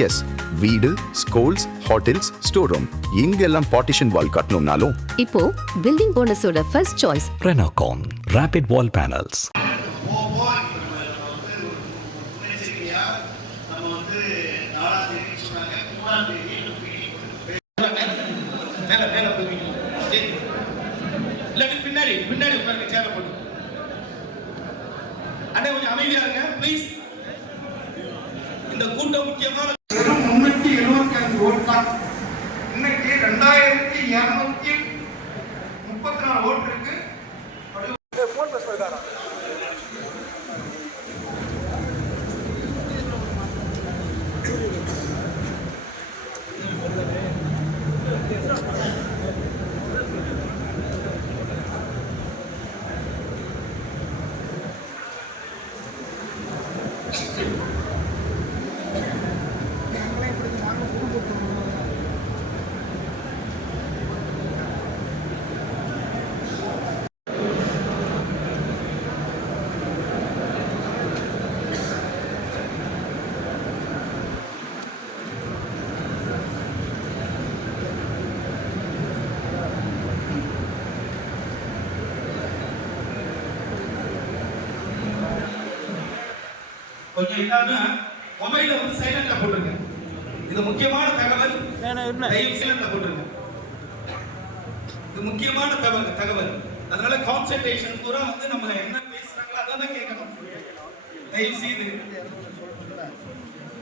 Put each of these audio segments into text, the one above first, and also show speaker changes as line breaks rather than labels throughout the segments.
S வீடு schools hotels store room இங்கெல்லாம் partition wall கட்டணும்னாலும்.
இப்போ பில்டிங் போனஸோட ஃபர்ஸ்ட் சாய்ஸ்
மேல போவீங்க சரி. இல்லாட்டி பின்னாடி பின்னாடி உட்காருங்க சேர போட்டு அண்ணே கொஞ்சம் அமைதியா இருங்க ப்ளீஸ் இந்த கூட்டம் முக்கியமான
அஞ்சு ஓட்டு தான் இன்னைக்கு ரெண்டாயிரத்தி இருநூத்தி
கொஞ்சம் இல்லாம மொபைல வந்து சைலண்ட்ல போட்டுருங்க. இது முக்கியமான தகவல். சைலண்ட்ல போட்டுருங்க. இது முக்கியமான தகவல் தகவல். அதனால கான்சென்ட்ரேஷன் பூரா வந்து நம்ம என்ன பேசுறாங்களோ அதான் கேட்கணும். தயவு செய்து.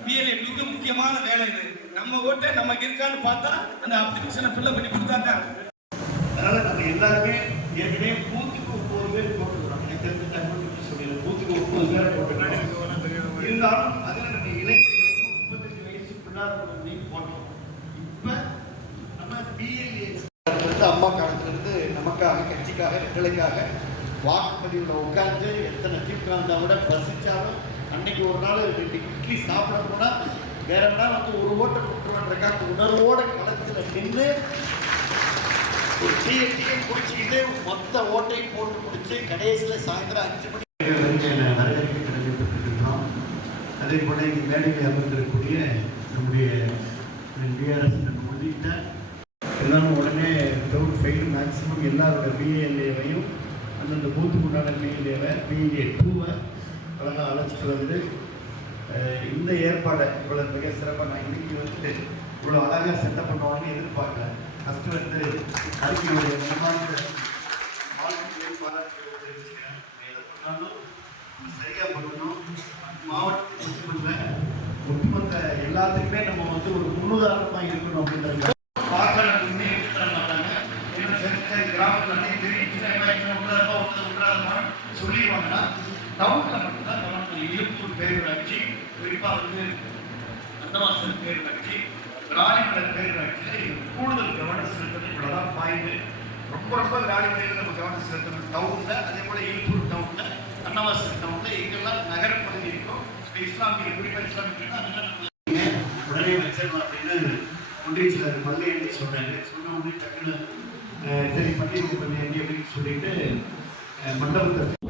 பிஎல்ஏ மிக முக்கியமான வேலை இது. நம்ம ஓட்டை நமக்கு இருக்கான்னு பார்த்தா அந்த அப்ளிகேஷனை ஃபில்அப் பண்ணி கொடுத்தாங்க. அதனால நம்ம எல்லாருமே ஏற்கனவே பூத்துக்கு ஒன்பது பேர் போட்டுருக்கோம். எனக்கு தெரிஞ்ச தகவல் சொல்லிடுறேன். போட்டுருக்கோம் இருந்தாலும் அதில் நம்ம இளைஞர்களுக்கு முப்பத்தஞ்சு வயசுக்குள்ளார குழந்தையும் போட்டோம். இப்ப நம்ம பிஎல்ஏ
அம்மா காலத்திலிருந்து நமக்காக கட்சிக்காக ரெட்டலைக்காக வாக்குப்பதிவில் உட்காந்து எத்தனை தீர்ப்பு வந்தால் கூட பசிச்சாலும் அன்னைக்கு ஒரு நாள் ரெண்டு இட்லி சாப்பிட போனா வேற நாள் வந்து ஒரு ஓட்டை கொடுத்துருவான்றக்காக உணர்வோட களத்தில் நின்று ஒரு டீயை டீயை குடிச்சிக்கிட்டு மொத்த ஓட்டையும் போட்டு முடிச்சு கடைசியில் சாயந்தரம் அஞ்சு மணி
அதே கூட இங்கே மேடையில் அமர்ந்திருக்கக்கூடிய நம்முடைய பிஆர்எஸ் உள்ளிட்ட எல்லாரும் உடனே டவுட் ஃபைல் மேக்ஸிமம் எல்லாரோட பிஏஎல்ஏவையும் அந்தந்த பூத்துக்கு உண்டான பிஎல்ஏவை பிஏ டூவை அழகாக அழைச்சிட்டு வந்து இந்த ஏற்பாடை இவ்வளோ மிக சிறப்பாக நான் இன்னைக்கு வந்து இவ்வளோ அழகாக செட்டப் பண்ணுவாங்கன்னு எதிர்பார்க்கல. ஃபஸ்ட்டு வந்து அறிக்கையுடைய முன்னாள் வாழ்க்கையை பாராட்டுகளை தெரிவிச்சுக்கிறேன் சரியா பண்ணணும் மாவட்டத்தை மட்டுமல்ல ஒட்டுமொத்த எல்லாத்துக்குமே நம்ம வந்து ஒரு முன்னுதாரணமா இருக்கணும் அப்படின்றது
பார்க்கணும்னு தர மாட்டாங்க. இன்னும் சரி சரி கிராமத்துல நிறைய தெரியும் சின்ன வயசுல உள்ளதா ஒருத்தர் விடாதமா சொல்லிடுவாங்கன்னா டவுன்ல மட்டும்தான் கவனம் இழுப்பூர் பேரூராட்சி குறிப்பா வந்து அந்தமாசல் பேரூராட்சி ராணிமலர் பேரூராட்சி கூடுதல் கவனம் செலுத்தணும். இவ்வளவுதான் பாயிண்ட். ரொம்ப ரொம்ப ராணிமலையில நம்ம கவனம் செலுத்தணும். டவுனில் அதே போல் இழுப்பூர் டவுன்ல அன்னவாசல் டவுன்ல எங்கெல்லாம் நகரப்பகுதி இருக்கோ இஸ்லாமிய குறிப்பாக இஸ்லாமிய
உடனே வச்சிடணும் அப்படின்னு ஒன்றிய சிலர் மல்லையன்னு சொன்னாங்க. சொன்ன உடனே டக்குன்னு சரி பண்ணிட்டு பண்ணி அப்படின்னு சொல்லிட்டு மண்டபத்தை